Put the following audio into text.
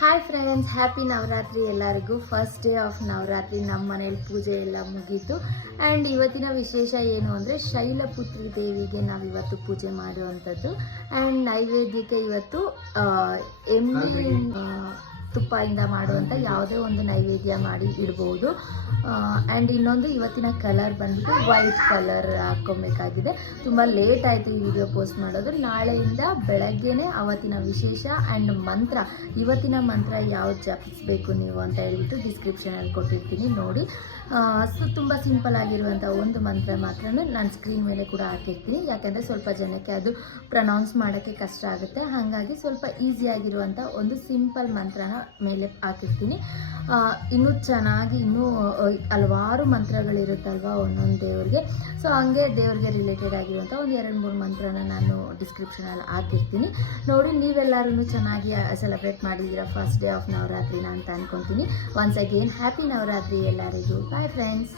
Hi friends happy Navratri ಎಲ್ಲರಿಗೂ. First day of Navratri ನಮ್ಮ ಮನೇಲಿ ಪೂಜೆ ಎಲ್ಲ ಮುಗೀತು. ಆ್ಯಂಡ್ ಇವತ್ತಿನ ವಿಶೇಷ ಏನು ಅಂದರೆ ಶೈಲಪುತ್ರಿ ದೇವಿಗೆ ನಾವು ಇವತ್ತು ಪೂಜೆ ಮಾಡುವಂಥದ್ದು. ಆ್ಯಂಡ್ ನೈವೇದ್ಯಕ್ಕೆ ಇವತ್ತು ಎಮ್ಮೆ ತುಪ್ಪದಿಂದ ಮಾಡುವಂಥ ಯಾವುದೇ ಒಂದು ನೈವೇದ್ಯ ಮಾಡಿ ಇಡ್ಬೋದು. ಆ್ಯಂಡ್ ಇನ್ನೊಂದು ಇವತ್ತಿನ ಕಲರ್ ಬಂದ್ಬಿಟ್ಟು ವೈಟ್ ಕಲರ್ ಹಾಕ್ಕೊಬೇಕಾಗಿದೆ. ತುಂಬ ಲೇಟ್ ಆಯಿತು ಈ ವಿಡಿಯೋ ಪೋಸ್ಟ್ ಮಾಡೋದು. ನಾಳೆಯಿಂದ ಬೆಳಗ್ಗೆನೇ ಅವತ್ತಿನ ವಿಶೇಷ ಆ್ಯಂಡ್ ಮಂತ್ರ. ಇವತ್ತಿನ ಮಂತ್ರ ಯಾವ್ದು ಜಪಿಸ್ಬೇಕು ನೀವು ಅಂತ ಹೇಳ್ಬಿಟ್ಟು ಡಿಸ್ಕ್ರಿಪ್ಷನಲ್ಲಿ ಕೊಟ್ಟಿರ್ತೀನಿ, ನೋಡಿ. ಸೊ, ತುಂಬ ಸಿಂಪಲ್ ಆಗಿರುವಂಥ ಒಂದು ಮಂತ್ರ ಮಾತ್ರ ನಾನು ಸ್ಕ್ರೀನ್ ಮೇಲೆ ಕೂಡ ಹಾಕಿರ್ತೀನಿ. ಯಾಕೆಂದರೆ ಸ್ವಲ್ಪ ಜನಕ್ಕೆ ಅದು ಪ್ರನೌನ್ಸ್ ಮಾಡೋಕ್ಕೆ ಕಷ್ಟ ಆಗುತ್ತೆ. ಹಾಗಾಗಿ ಸ್ವಲ್ಪ ಈಸಿ ಆಗಿರುವಂಥ ಒಂದು ಸಿಂಪಲ್ ಮಂತ್ರನ ಮೇಲೆ ಹಾಕಿರ್ತೀನಿ. ಇನ್ನೂ ಚೆನ್ನಾಗಿ ಇನ್ನೂ ಹಲವಾರು ಮಂತ್ರಗಳಿರುತ್ತಲ್ವ ಒಂದೊಂದು ದೇವ್ರಿಗೆ. ಸೊ ಹಂಗೆ ದೇವ್ರಿಗೆ ರಿಲೇಟೆಡ್ ಆಗಿರುವಂಥ ಒಂದು ಎರಡು ಮೂರು ಮಂತ್ರನ ನಾನು ಡಿಸ್ಕ್ರಿಪ್ಷನಲ್ಲಿ ಹಾಕಿರ್ತೀನಿ. ನೋಡಿ ನೀವೆಲ್ಲರೂ ಚೆನ್ನಾಗಿ ಸೆಲೆಬ್ರೇಟ್ ಮಾಡಿದ್ದೀರಾ ಫಸ್ಟ್ ಡೇ ಆಫ್ ನವರಾತ್ರಿನ ಅಂತ ಅಂದ್ಕೊತೀನಿ ಒನ್ಸ್ ಅಗೇನ್ ಹ್ಯಾಪಿ ನವರಾತ್ರಿ ಎಲ್ಲರಿಗೂ. Bye friends